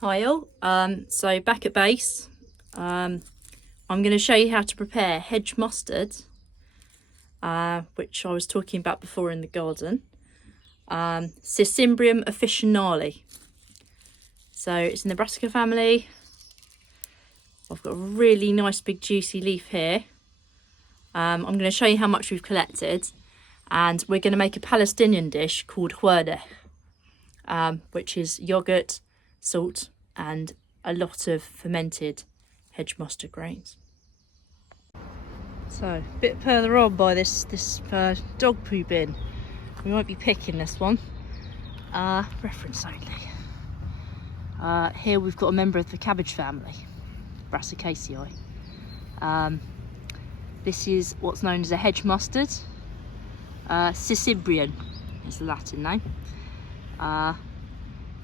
Hi all, so back at base, I'm going to show you how to prepare hedge mustard, which I was talking about before in the garden, Sisymbrium officinale. So it's in the brassica family. I've got a really nice big juicy leaf here. I'm going to show you how much we've collected, and we're going to make a Palestinian dish called Hwerneh, which is yoghurt, salt and a lot of fermented hedge mustard grains. So a bit further on by this dog poo bin, we won't be picking this one, reference only. Here we've got a member of the cabbage family, Brassicaceae. This is what's known as a hedge mustard. Sisymbrium is the Latin name.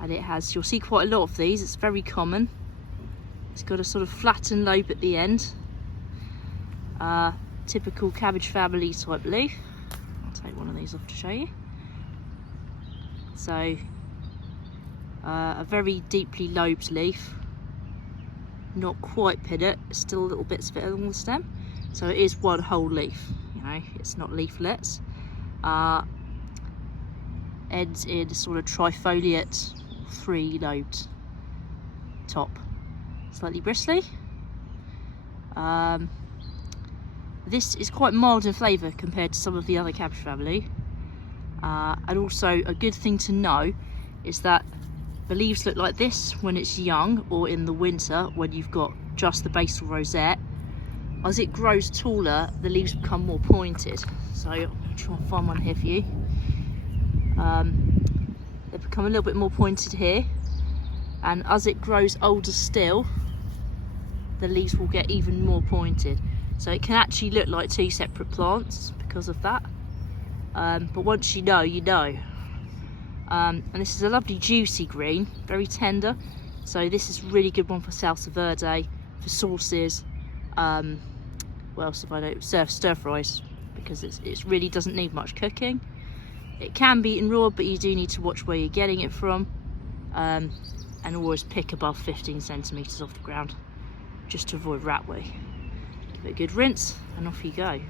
And it has, you'll see quite a lot of these, it's very common. It's got a sort of flattened lobe at the end. Typical cabbage family type leaf. I'll take one of these off to show you. So, a very deeply lobed leaf. Not quite pinnate, still little bits of it along the stem. So it is one whole leaf, you know, it's not leaflets. Ends in a sort of trifoliate, three-lobed top, slightly bristly. This is quite mild in flavour compared to some of the other cabbage family, and also a good thing to know is that the leaves look like this when it's young, or in the winter when you've got just the basal rosette. As it grows taller, the leaves become more pointed. So I'm going to try and find one here for you. They become a little bit more pointed here, and as it grows older still, the leaves will get even more pointed. So it can actually look like two separate plants because of that. But once you know, you know. And this is a lovely juicy green, very tender. So this is a really good one for salsa verde, for sauces. What else have I know? Stir fries, because it really doesn't need much cooking. It can be eaten raw, but you do need to watch where you're getting it from, and always pick above 15 centimetres off the ground, just to avoid ratweed. Give it a good rinse, and off you go.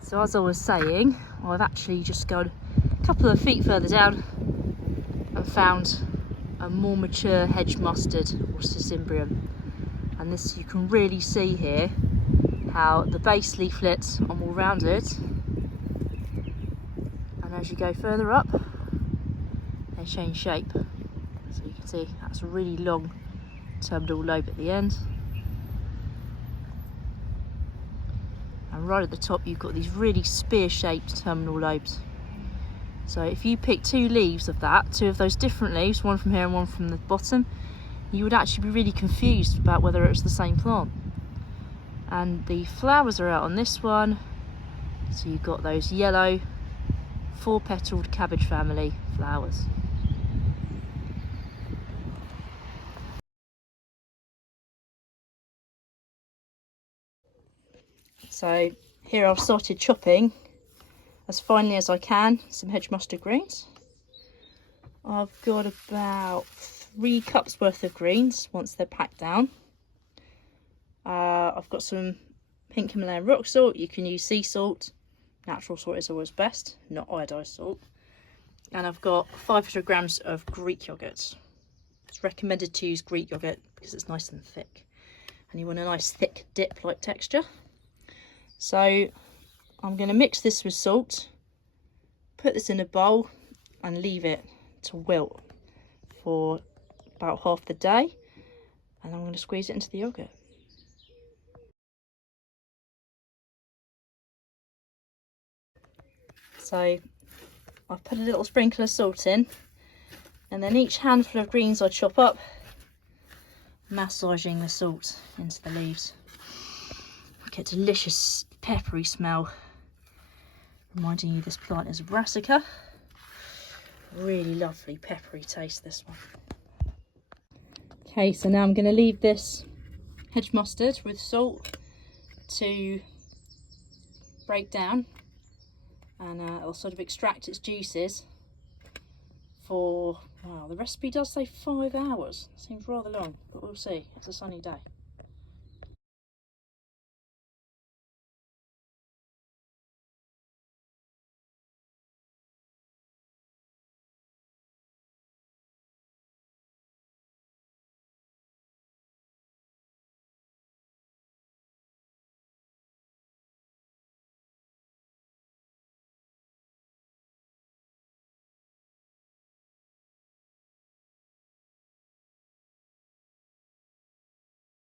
So as I was saying, I've actually just gone a couple of feet further down and found a more mature hedge mustard, or Sisymbrium. And this, you can really see here how the base leaflets are more rounded, and as you go further up they change shape. So you can see that's a really long terminal lobe at the end, and right at the top you've got these really spear shaped terminal lobes. So if you pick two leaves of that, two of those different leaves, one from here and one from the bottom, you would actually be really confused about whether it's the same plant. And the flowers are out on this one, so you've got those yellow 4-petaled cabbage family flowers. So here I've started chopping as finely as I can some hedge mustard greens. I've got about 3 cups worth of greens once they're packed down. I've got some pink Himalayan rock salt. You can use sea salt. Natural salt is always best, not iodised salt. And I've got 500 grams of Greek yoghurt. It's recommended to use Greek yoghurt because it's nice and thick, and you want a nice thick dip-like texture. So I'm going to mix this with salt, put this in a bowl and leave it to wilt for about half the day, and I'm going to squeeze it into the yoghurt. So I've put a little sprinkle of salt in, and then each handful of greens I chop up, massaging the salt into the leaves. I get a delicious peppery smell, reminding you this plant is a brassica. Really lovely peppery taste, this one. Okay, so now I'm going to leave this hedge mustard with salt to break down, and I'll sort of extract its juices for Wow, the recipe does say 5 hours. Seems rather long, but we'll see. It's a sunny day.